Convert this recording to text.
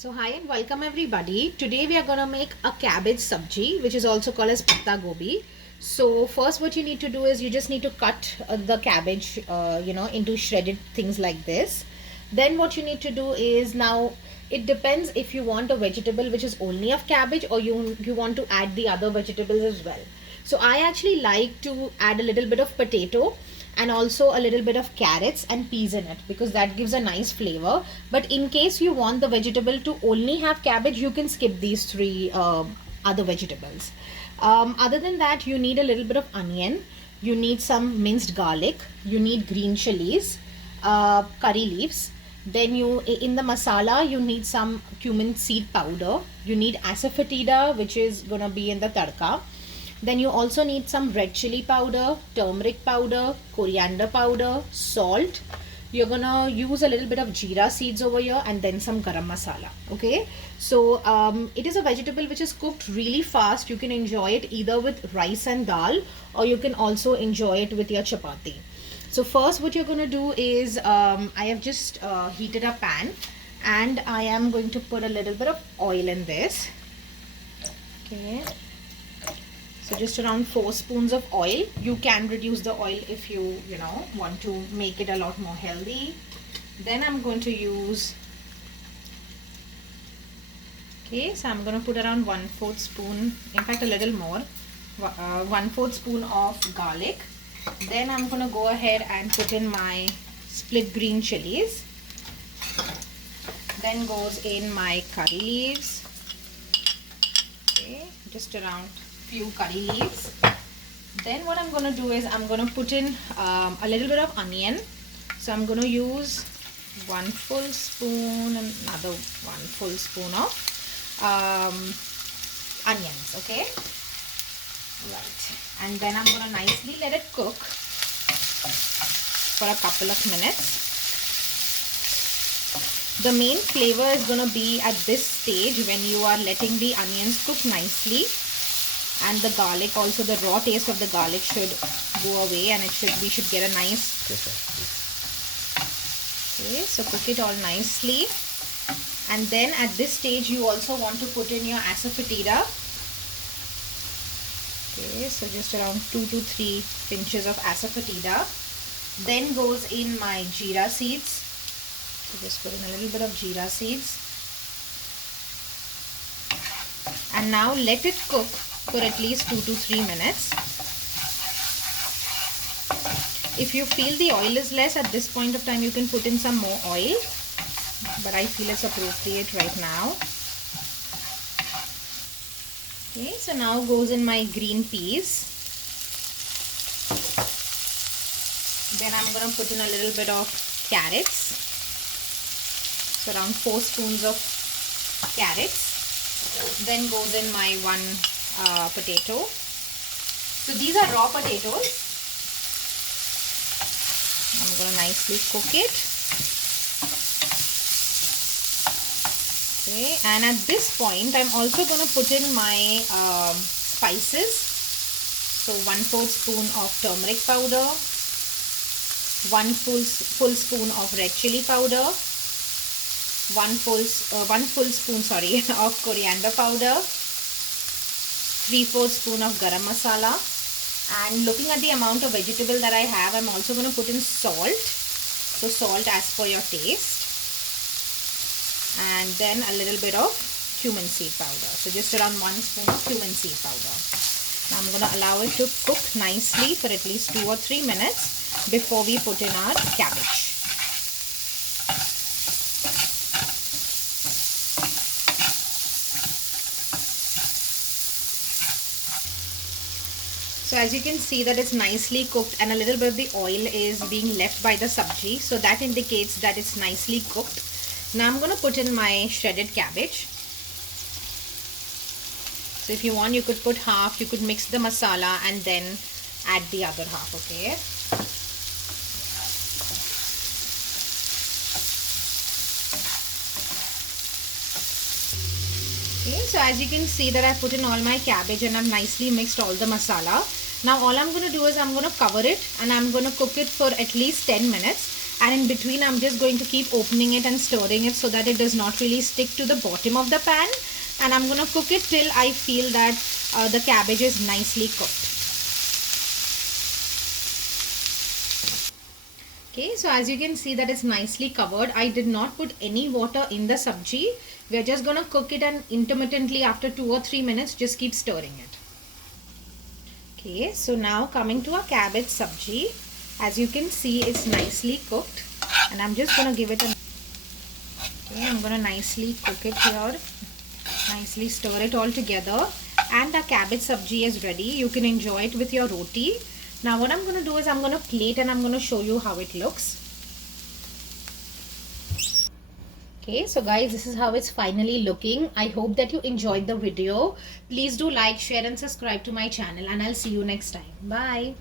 So hi and welcome everybody. Today we are going to make a cabbage sabji, which is also called as patta gobi. So first what you need to do is you just need to cut the cabbage into shredded things like this. Then what you need to do is, now it depends if you want a vegetable which is only of cabbage, or you want to add the other vegetables as well. So I actually like to add a little bit of potato and also a little bit of carrots and peas in it, because that gives a nice flavor. But in case you want the vegetable to only have cabbage, you can skip these three other vegetables. Other than that, you need a little bit of onion, you need some minced garlic, you need green chilies, curry leaves. Then you, in the masala, you need some cumin seed powder, you need asafoetida, which is gonna be in the tadka. Then you also need some red chili powder, turmeric powder, coriander powder, salt. You're gonna use a little bit of jeera seeds over here, and then some garam masala. Okay, so it is a vegetable which is cooked really fast. You can enjoy it either with rice and dal, or you can also enjoy it with your chapati. So first what you're going to do is, I have just heated a pan, and I am going to put a little bit of oil in this. Okay, so just around 4 spoons of oil. You can reduce the oil if you want to make it a lot more healthy. Then I'm going to use, okay, so I'm going to put around 1/4 spoon, in fact a little more, 1/4 spoon of garlic. Then I'm going to go ahead and put in my split green chilies. Then goes in my curry leaves. Okay, just around few curry leaves. Then what I'm going to do is I'm going to put in a little bit of onion. So I'm going to use 1 full spoon and another 1 full spoon of onions. Okay, right, and then I'm going to nicely let it cook for a couple of minutes. The main flavor is going to be at this stage, when you are letting the onions cook nicely, and the garlic also, the raw taste of the garlic should go away, and we should get a nice, okay, so cook it all nicely. And then at this stage you also want to put in your asafoetida. Okay, so just around 2 to 3 pinches of asafoetida. Then goes in my jeera seeds. So just put in a little bit of jeera seeds, and now let it cook for at least 2 to 3 minutes. If you feel the oil is less at this point of time, you can put in some more oil, but I feel it's appropriate right now. Okay, so now goes in my green peas. Then I'm going to put in a little bit of carrots. So around 4 spoons of carrots. Then goes in my 1 potato. So these are raw potatoes. I'm going to nicely cook it. Okay, and at this point I'm also going to put in my spices. So 1/4 spoon of turmeric powder, 1 full spoon of red chili powder, 1 full spoon of coriander powder, 3/4 spoon of garam masala. And looking at the amount of vegetable that I have, I'm also going to put in salt. So salt as per your taste. And then a little bit of cumin seed powder. So just around 1 spoon of cumin seed powder. Now I'm going to allow it to cook nicely for at least 2 or 3 minutes before we put in our cabbage. So as you can see that it's nicely cooked, and a little bit of the oil is being left by the sabji. So that indicates that it's nicely cooked. Now I'm going to put in my shredded cabbage. So if you want, you could put half, you could mix the masala and then add the other half. Okay. Okay, so as you can see that I put in all my cabbage and I've nicely mixed all the masala. Now all I'm going to do is I'm going to cover it, and I'm going to cook it for at least 10 minutes. and in between I'm just going to keep opening it and stirring it so that it does not really stick to the bottom of the pan. And I'm going to cook it till I feel that the cabbage is nicely cooked. Okay, so as you can see that it's nicely covered. I did not put any water in the sabji. We are just going to cook it, and intermittently after 2 or 3 minutes just keep stirring it. Okay, so now coming to our cabbage sabji. As you can see, it's nicely cooked, and I'm just going to give it a... Okay, I'm going to nicely cook it here. Nicely stir it all together, and our cabbage sabji is ready. You can enjoy it with your roti. Now what I'm going to do is I'm going to plate and I'm going to show you how it looks. Okay, so guys, this is how it's finally looking. I hope that you enjoyed the video. Please do like, share and subscribe to my channel, and I'll see you next time. Bye.